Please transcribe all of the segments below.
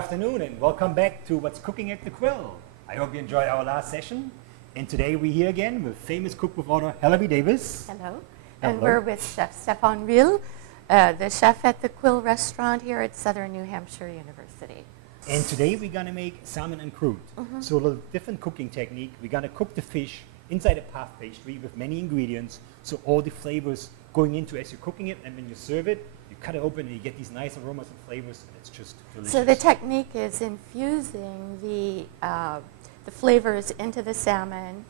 afternoon and welcome back to What's Cooking at the Quill. I hope you enjoyed our last session. And today we're here again with famous cookbook author Hilary Davis. Hello. And we're with Chef Stefan Ryll, the chef at the Quill restaurant here at Southern New Hampshire University. And today we're going to make salmon en croute. So a little different cooking technique. We're going to cook the fish inside a puff pastry with many ingredients, so all the flavors going into as you're cooking it, and when you serve it, you cut it open and you get these nice aromas and flavors, and it's just delicious. So the technique is infusing the flavors into the salmon,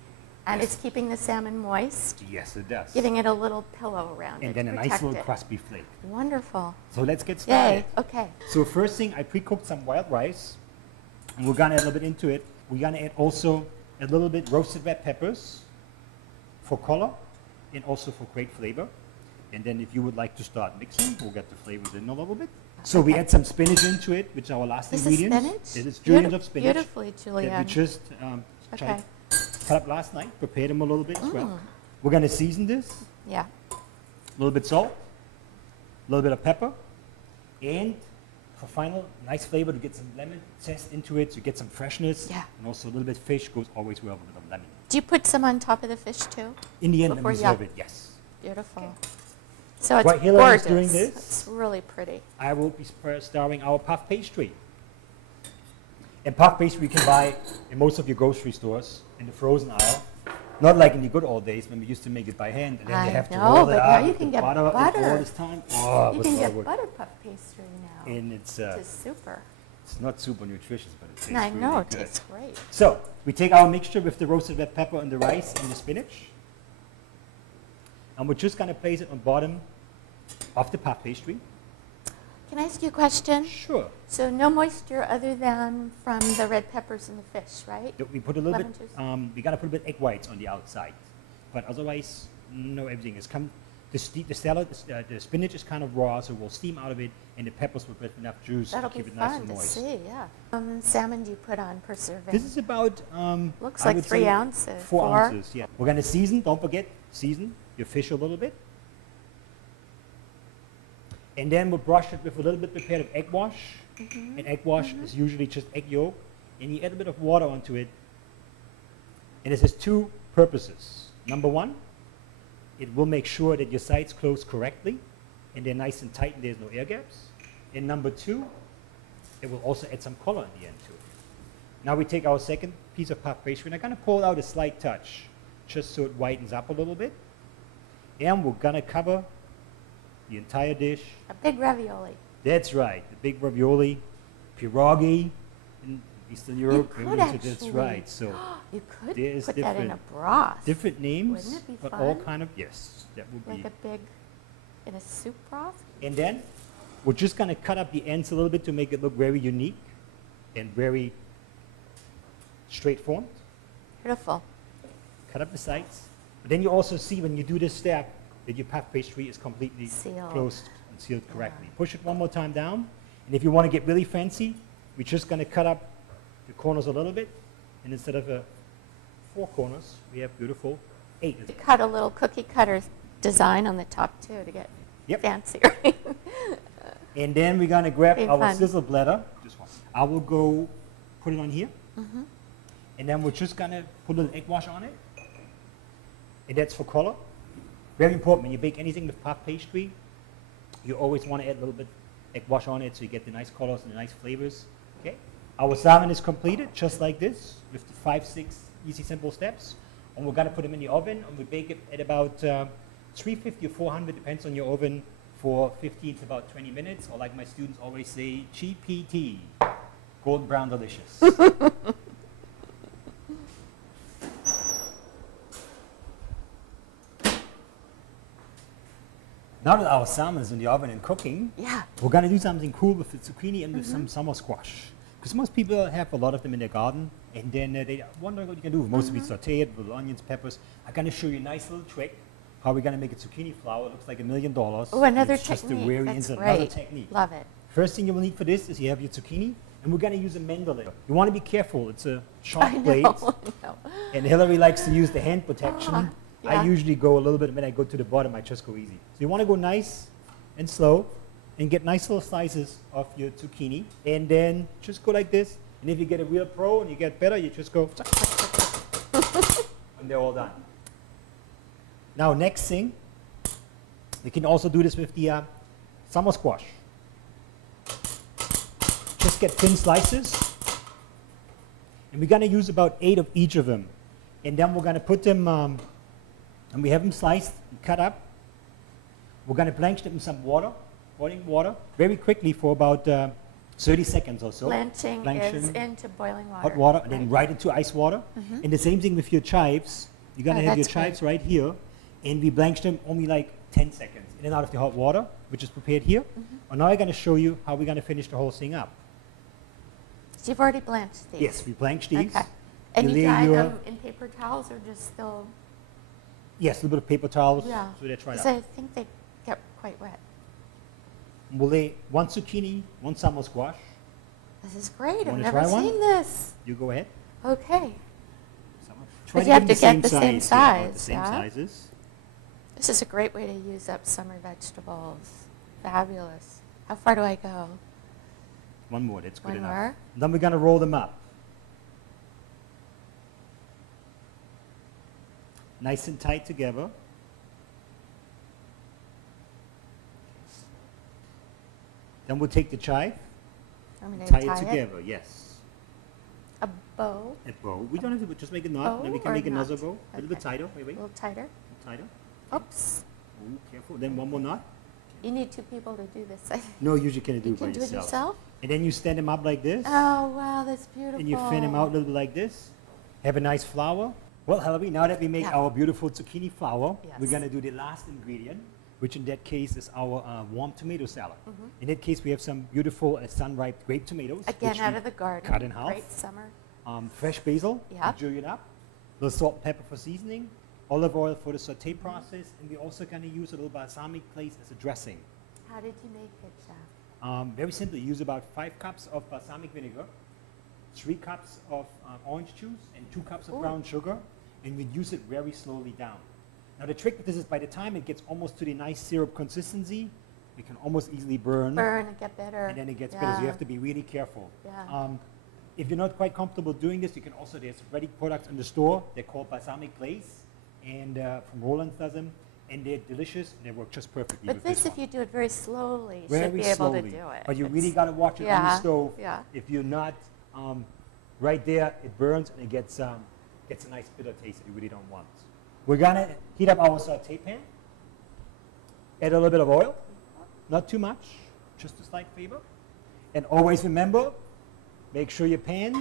and it's keeping the salmon moist. Yes, it does. Giving it a little pillow around it. And then a nice little crispy flake. Wonderful. So let's get started. Yay, okay. So first thing, I pre-cooked some wild rice, and we're going to add a little bit into it. We're going to add also a little bit roasted red peppers for color and also for great flavor. And then if you would like to start mixing, we'll get the flavors in a little bit. So we add some spinach into it, which is our last ingredient. This is spinach? It is julienne of spinach. Beautifully julienne. That we just cut up last night, prepared them a little bit as well. We're going to season this. Yeah. A little bit salt, a little bit of pepper, and for final nice flavor to get some lemon zest into it, to get some freshness. Yeah. And also a little bit of fish goes always well with a bit of lemon. Do you put some on top of the fish too? In the end, when we serve it, yes. Beautiful. Okay. So it's While Hilary is gorgeous. doing this, It's really pretty. I will be starring our puff pastry. And puff pastry you can buy in most of your grocery stores in the frozen aisle. Not like in the good old days when we used to make it by hand, and then you have to roll it out you with can the get butter all this time. Oh, you can get butter puff pastry now. And it's which is super. It's not super nutritious, but it tastes I know, really it good. tastes great. So we take our mixture with the roasted red pepper and the rice and the spinach, and we're just going to place it on bottom of the puff pastry. Can I ask you a question? Sure. So no moisture other than from the red peppers and the fish, right? We put a little Lemon bit. juice? We got to put a bit egg whites on the outside, but otherwise, no, everything is come. The salad, the spinach is kind of raw, so we'll steam out of it, and the peppers will get enough juice That'll to keep be it nice fun and to moist. see, yeah. Salmon do you put on per serving? This is about Looks I like would 3 say ounces. 4 ounces. Yeah. We're going to season. Don't forget, season your fish a little bit. And then we'll brush it with a little bit prepared of egg wash. And egg wash is usually just egg yolk. And you add a bit of water onto it. And this has 2 purposes. Number 1, it will make sure that your sides close correctly and they're nice and tight and there's no air gaps. And number 2, it will also add some color in the end to it. Now we take our second piece of puff pastry and I'm going to pull out a slight touch just so it whitens up a little bit. And we're going to cover the entire dish. A big ravioli. That's right, the big ravioli, pierogi in Eastern Europe. You could actually. That's right. So you could there's put that in a broth. different names, Wouldn't it be but fun? all kind of, yes, that would Like be. a big, in a soup broth? And then we're just going to cut up the ends a little bit to make it look very unique and very straightforward. Beautiful. Cut up the sides. But then you also see when you do this step that your puff pastry is completely Sealed. closed and sealed correctly. Push it one more time down. And if you want to get really fancy, we're just going to cut up the corners a little bit. And instead of 4 corners, we have beautiful 8. You cut a little cookie cutter design on the top too to get fancy, right? And then we're going to grab Be our fun. sizzle bladder. Just one. I will go put it on here. And then we're just going to put a little egg wash on it. And that's for color. Very important, when you bake anything with puff pastry, you always want to add a little bit egg wash on it so you get the nice colors and the nice flavors. Okay. Our salmon is completed just like this with the 5, 6 easy, simple steps. And we're going to put them in the oven and we bake it at about 350 or 400, depends on your oven, for 15 to about 20 minutes. Or like my students always say, GPT, golden brown delicious. Now that our salmon is in the oven and cooking, we're going to do something cool with the zucchini and with some summer squash. Because most people have a lot of them in their garden, and then they wonder what you can do. Most of it sauteed with onions, peppers. I'm going to show you a nice little trick how we're going to make a zucchini flour. It looks like $1 million. Oh, another it's technique. Just a very That's another great. technique. Love it. First thing you will need for this is you have your zucchini, and we're going to use a mandolin. You want to be careful. It's a sharp blade, I know. and Hilary likes to use the hand protection. Yeah. I usually go a little bit, when I go to the bottom, I just go easy. So you want to go nice and slow and get nice little slices of your zucchini. And then just go like this. And if you get a real pro and you get better, you just go, and they're all done. Now, next thing, we can also do this with the summer squash. Just get thin slices. And we're going to use about 8 of each of them. And then we're going to put them, and we have them sliced and cut up. We're going to blanch them in some water, boiling water, very quickly for about 30 seconds or so. Blanching is into boiling water. Hot water, and then right into ice water. And the same thing with your chives. You're going to have your chives right here. And we blanch them only like 10 seconds in and out of the hot water, which is prepared here. And now I'm going to show you how we're going to finish the whole thing up. So you've already blanched these? Yes, we blanched these. Okay. And you dry them in paper towels or just still? Yes, a little bit of paper towels. Yeah. So they try it out. Because I think they get quite wet. We'll lay 1 zucchini, 1 summer squash. This is great. I've Wanna never try one? seen this. You go ahead. Okay. Try But you have to give get them the same size. Yeah, size. the same Yeah? sizes. This is a great way to use up summer vegetables. Fabulous. How far do I go? 1 more, that's good One enough. more? Then we're going to roll them up. Nice and tight together. Then we'll take the chive, I'm going to tie tie it together, yes. A bow. A bow. We don't have to just make a knot, Bow then we can or make knot? another bow. A little bit Okay. tighter, wait, A wait. little tighter. Tighter. Oops. Ooh, careful. Then 1 more knot. You need 2 people to do this. I think. No, usually can do You it by can do it yourself? And then you stand them up like this. Oh, wow, that's beautiful. And you fan them out a little bit like this. Have a nice flour. Well, Hillary, now that we make our beautiful zucchini flour, we're going to do the last ingredient, which in that case is our warm tomato salad. In that case, we have some beautiful sun-ripe grape tomatoes. Again, out of the garden. Cut in half. Great summer. Fresh basil, Yep. julienne up. A little salt and pepper for seasoning. Olive oil for the saute process. And we're also going to use a little balsamic glaze as a dressing. How did you make it, Chef? Very simply, use about 5 cups of balsamic vinegar, 3 cups of orange juice, and 2 cups of brown sugar, and reduce it very slowly down. Now the trick with this is by the time it gets almost to the nice syrup consistency, it can almost easily burn. Burn and get better. And then it gets better, so you have to be really careful. Yeah. If you're not quite comfortable doing this, you can also, there's ready products in the store, they're called balsamic glaze, and from Roland's does them. And they're delicious, and they work just perfectly But with this, this if you do it very slowly, very should be able slowly. to do it. But you It's- really got to watch it on the stove. Yeah. If you're not right there, it burns and it gets a nice bitter taste that you really don't want. We're going to heat up our saute pan. Add a little bit of oil, not too much, just a slight flavor. And always remember, make sure your pan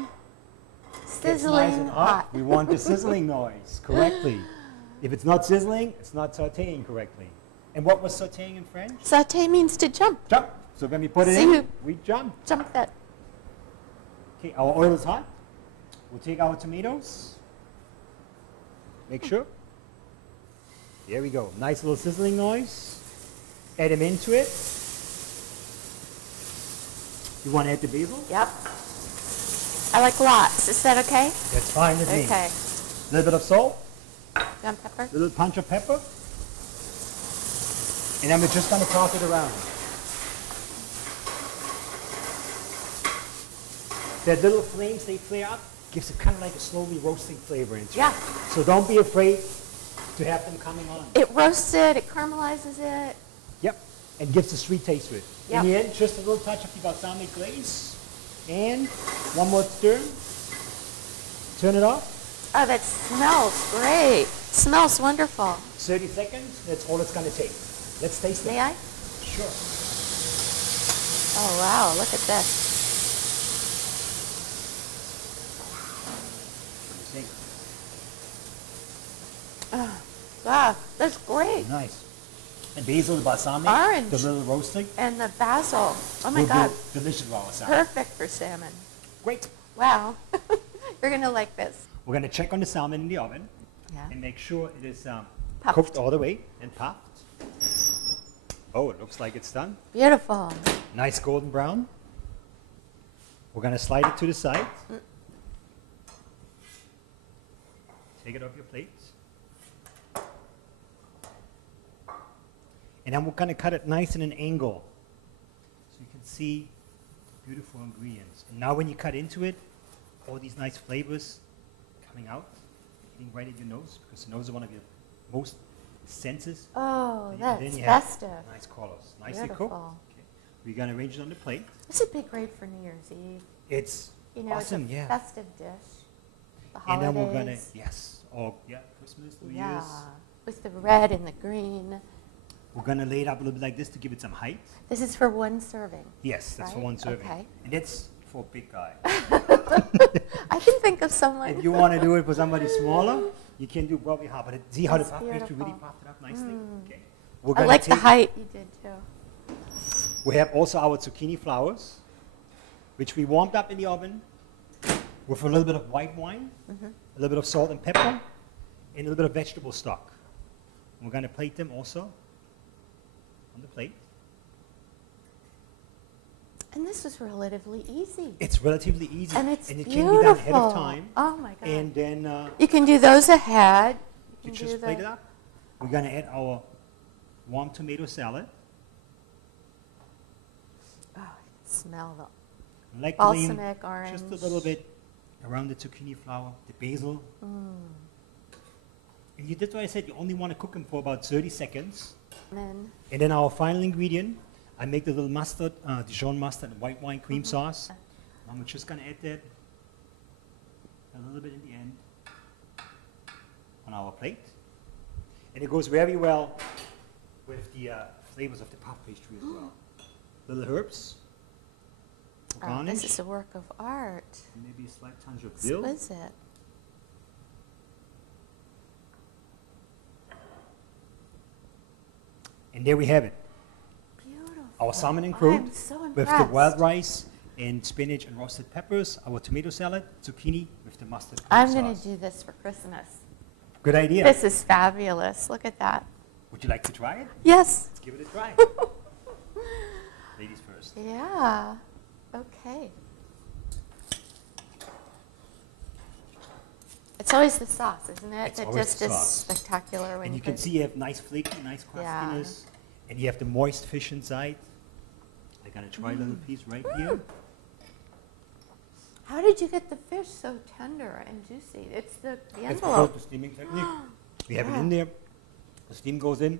gets nice Sizzling and hot. We want the sizzling noise correctly. If it's not sizzling, it's not sauteing correctly. And what was sauteing in French? Saute means to jump. Jump. So when we put it See in, you. we jump. Jump that. Okay, our oil is hot. We'll take our tomatoes. Make sure. There we go. Nice little sizzling noise. Add them into it. You want to add the basil? Yep. I like lots. Is that okay? That's fine with me. Okay. A little bit of salt. Ground pepper. A little punch of pepper. And then we're just going to toss it around. That little flames they flare up gives it kind of like a slowly roasting flavor into it. Yeah. So don't be afraid to have them coming on. It roasts it. It caramelizes it. Yep. And gives a sweet taste to it. Yep. In the end, just a little touch of the balsamic glaze. And one more stir. Turn it off. Oh, that smells great. Smells wonderful. 30 seconds. That's all it's going to take. Let's taste it. May I? Sure. Oh, wow. Look at this. What do you think? Wow, that's great. Nice. And basil, the balsamic, Orange. the little roasting. And the basil. Oh, my will God. be delicious with our salad. Perfect for salmon. Great. Wow. You're going to like this. We're going to check on the salmon in the oven Yeah. and make sure it is Puffed. cooked all the way and puffed. Oh, it looks like it's done. Beautiful. Nice golden brown. We're going to slide it to the side. Take it off your plate. And then we're going to cut it nice in an angle. can see beautiful ingredients. And now when you cut into it, all these nice flavors coming out, hitting right at your nose, because the nose is one of your most senses. Oh, And that's then you have festive. nice colors, nicely Beautiful. cooked. Okay. We're going to arrange it on the plate. This would be great for New Year's Eve. It's You know, awesome, it's a yeah. festive dish. The And holidays. then we're going to, yes, or yeah, Christmas, New Yeah, Year's. with the red and the green. We're going to lay it up a little bit like this to give it some height. This is for one serving. Yes, that's for Right? one serving. Okay. And that's for a big guy. I can think of someone. If you want to do it for somebody smaller, you can do probably half. But see how That's the puff pastry really beautiful. puffed it up nicely? Okay. I We're gonna like the take- height you did too. We have also our zucchini flowers, which we warmed up in the oven with a little bit of white wine, a little bit of salt and pepper, and a little bit of vegetable stock. We're going to plate them also on the plate. And this was relatively easy. It's relatively easy, And it's it beautiful. can be done ahead of time. Oh my God. And then You can do those ahead. you can just do plate the- it up. We're going to add our warm tomato salad. Oh, I can smell the Like to lean balsamic orange. just a little bit around the zucchini flower, the basil. And you did what I said, you only want to cook them for about 30 seconds. Then And then our final ingredient, I make the little mustard, Dijon mustard and white wine cream sauce. I'm just going to add that a little bit in the end on our plate. And it goes very well with the flavors of the puff pastry as well. Little herbs for oh, garnish. this is a work of art. And maybe a slight touch of dill. Exquisite. And there we have it. Beautiful. Our salmon en croute I'm so with the impressed. wild rice and spinach and roasted peppers, our tomato salad, zucchini with the mustard cream I'm sauce. going to do this for Christmas. Good idea. This is fabulous. Look at that. Would you like to try it? Yes. Let's give it a try. Ladies first. Yeah. Okay. It's always the sauce, isn't it? It's That always just the is sauce. spectacular when And you put can it- see you have nice flaky, nice Yeah. crustiness. And you have the moist fish inside. I'm going to try a little piece right here. How did you get the fish so tender and juicy? It's the That's because envelope. the steaming technique. We have it Yeah. in there. The steam goes in,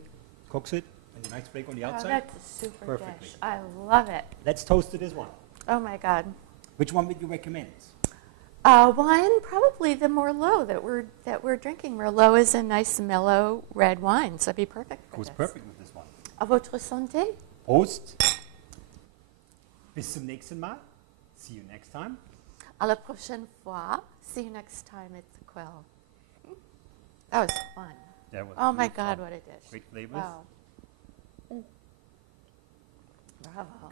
cooks it, and the nice flake on the Oh, outside. that's a super Perfectly. dish. I love it. Let's toast to this one. Oh my God. Which one would you recommend? Wine, probably the Merlot that we're drinking. Merlot is a nice mellow red wine, so it'd be perfect for Goes this. perfect with this one. À votre santé. Prost. Bis zum nächsten Mal. See you next time. À la prochaine fois. See you next time at the Quill. That was fun. That was Oh my really God, fun. what a dish. Great flavors. Wow. Bravo.